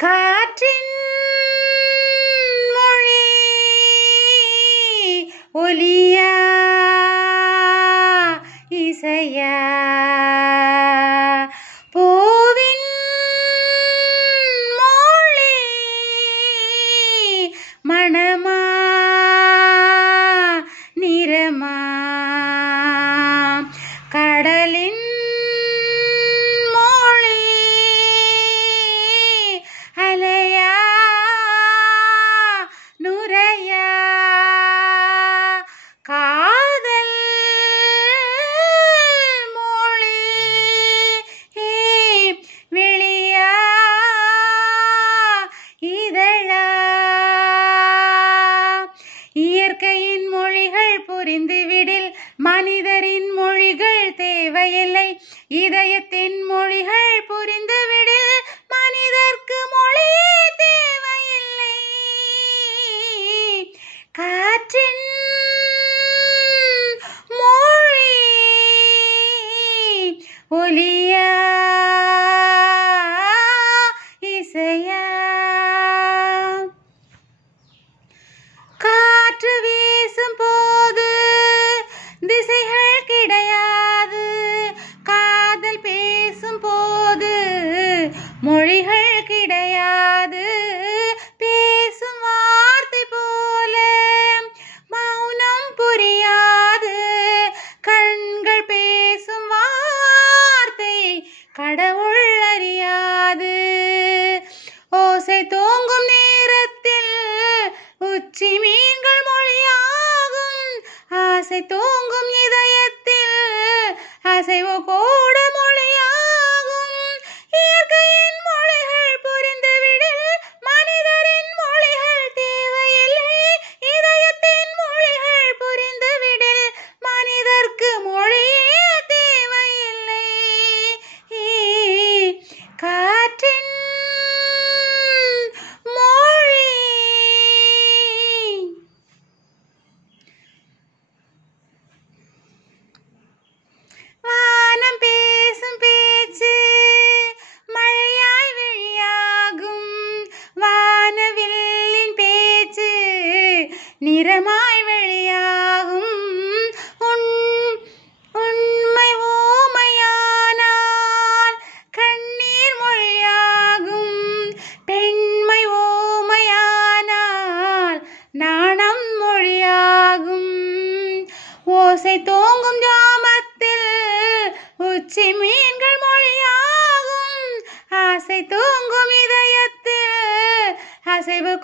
காற்றின் மொழி ஒலியா இசையா பூவின் மொழி மணமா நிறமா கடலின் மொழி அலையா நுரையா காதல் மொழி விழியா இதழா இயற்கையின் மொழிகள் புரிந்துவிடில் மனிதரின் மொழிகள் தேவையில்லை. இதயத்தின் மொழிகள் புரிந்துவிடில் மனிதர்க்கு மொழியே தேவையில்லை. காற்றின் மொழி ஒலியா இசையா காற்று வீசும் போது திசைகள் கிடையாது. காதல் பேசும் போது மொழிகள் கிடையாது. பேசும் வார்த்தை போல மௌனம் புரியாது. கண்கள் பேசும் வார்த்தை கடவுள் அறியாது. ஓசை தூங்கும் நேரத்தில் உச்சி மீன்கள் மொழியாகும். ஆசை தூங்கும் இதயத்தில் அசைவு கூட மொழியாகும். இயற்கையின் மொழிகள் புரிந்துவிடில் மனிதரின் மொழிகள் தேவையில்லை. இதயத்தின் மொழிகள் புரிந்துவிடில் மனிதர்க்கு மொழியே தேவையில்லை. காற்றின் மொழி வானம் பேசும் பேச்சு மழையாய் வெளியாகும். வானவில்லின் பேச்சு நிறமாய் வெளியாகும். உண்மை ஓமையானால் கண்ணீர் மொழியாகும். பெண்மை ஓமையானால் நாணம் மொழியாகும். ஓசை தோங்கும் ஜாமத்தில் உச்சி மீன்கள் மொழியாகும். ஆசை தூங்கும் இதயத்தில் அசைவு